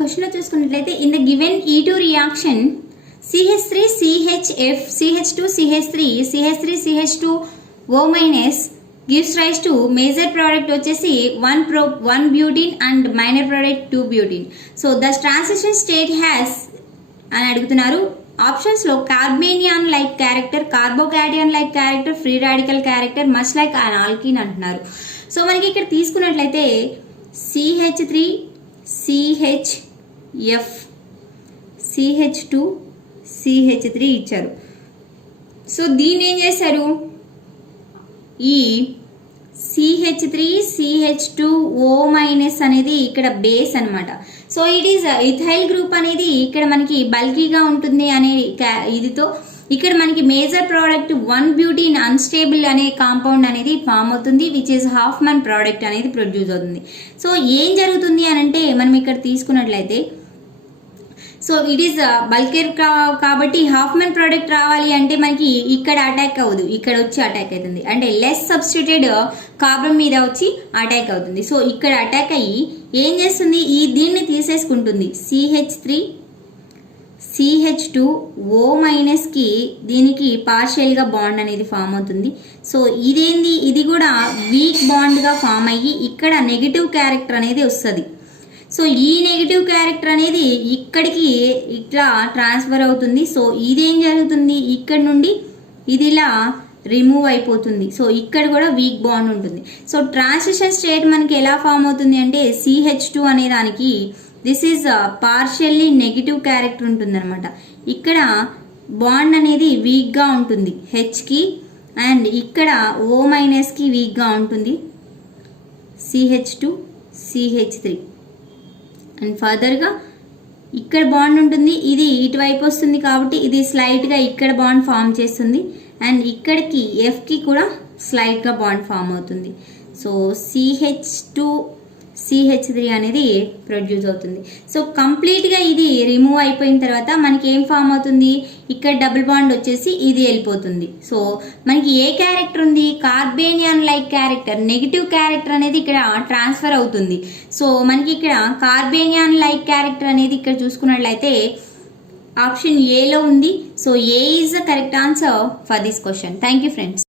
Question లో చూసుకున్నట్లయితే in the given E2 reaction CH3 CHF CH2 CH3 CH3 CH2O minus gives rise to major product వచ్చేసి 1 butene and minor product 2 butene. So the transition state has అని అడుగుతున్నారు. Options లో carbanion like character, carbocation like character, free radical character, much like an alkene అంటున్నారు. So మనకి ఇక్కడ తీసుకున్నట్లయితే CH3 CHF CH2 CH3 ఇచ్చారు. So దీన్ని ఏం చేశారు, ఈ CH3 CH2O మైనస్ అనేది ఇక్కడ బేస్ అనమాట. So it is ethyl group అనేది ఇక్కడ మనకి బల్కీగా ఉంటుంది అనే ఇదితో ఇక్కడ మనకి మేజర్ ప్రోడక్ట్ 1 బ్యూటీన్ అన్స్టేబుల్ అనే కాంపౌండ్ అనేది ఫామ్ అవుతుంది, విచ్ ఈస్ హాఫ్మన్ ప్రోడక్ట్ అనేది ప్రొడ్యూస్ అవుతుంది. సో ఏం జరుగుతుంది అని అంటే మనం ఇక్కడ తీసుకున్నట్లయితే సో ఇట్ ఈస్ బల్కేర్ కాబట్టి హాఫ్మన్ ప్రోడక్ట్ రావాలి అంటే మనకి ఇక్కడ అటాక్ అవ్వదు, ఇక్కడ వచ్చి అటాక్ అవుతుంది. అంటే లెస్ సబ్స్టిట్యూటెడ్ కార్బన్ మీద వచ్చి అటాక్ అవుతుంది. సో ఇక్కడ అటాక్ అయ్యి ఏం చేస్తుంది, ఈ దీన్ని తీసేసుకుంటుంది. CH3 CH2O మైనస్ కి దీనికి పార్షియల్ గా బాండ్ అనేది ఫామ్ అవుతుంది. సో ఇదేంది, ఇది కూడా వీక్ బాండ్ గా ఫామ్ అయ్యి ఇక్కడ నెగిటివ్ క్యారెక్టర్ అనేది వస్తుంది. సో ఈ నెగిటివ్ క్యారెక్టర్ అనేది ఇక్కడికి ఇట్లా ట్రాన్స్ఫర్ అవుతుంది. సో ఇదేం జరుగుతుంది, ఇక్కడ నుండి ఇది ఇలా రిమూవ్ అయిపోతుంది. సో ఇక్కడ కూడా వీక్ బాండ్ ఉంటుంది. సో ట్రాన్సిషన్ స్టేట్ మనకి ఎలా ఫామ్ అవుతుంది అంటే CH2 అనే దానికి this is partially negative character ఉంటుంది అనమాట. ఇక్కడ బాండ్ అనేది వీక్గా ఉంటుంది Hకి, అండ్ ఇక్కడ O మైనస్కి వీక్గా ఉంటుంది CH2 CH3. అండ్ ఫర్దర్గా ఇక్కడ బాండ్ ఉంటుంది, ఇది ఇటువైపు వస్తుంది కాబట్టి ఇది స్లైట్గా ఇక్కడ బాండ్ ఫామ్ చేస్తుంది, అండ్ ఇక్కడికి Fకి కూడా స్లైట్గా బాండ్ ఫామ్ అవుతుంది. సో CH2 CH3 అనేది ప్రొడ్యూస్ అవుతుంది. సో కంప్లీట్గా ఇది రిమూవ్ అయిపోయిన తర్వాత మనకి ఏం ఫామ్ అవుతుంది, ఇక్కడ డబుల్ బాండ్ వచ్చేసి ఇది వెళ్ళిపోతుంది. సో మనకి ఏ క్యారెక్టర్ ఉంది, కార్బేనియాన్ లైక్ క్యారెక్టర్, నెగిటివ్ క్యారెక్టర్ అనేది ఇక్కడ ట్రాన్స్ఫర్ అవుతుంది. సో మనకి ఇక్కడ కార్బేనియాన్ లైక్ క్యారెక్టర్ అనేది ఇక్కడ చూసుకున్నట్లయితే ఆప్షన్ ఏలో ఉంది. So A is the correct answer for this question. Thank you friends.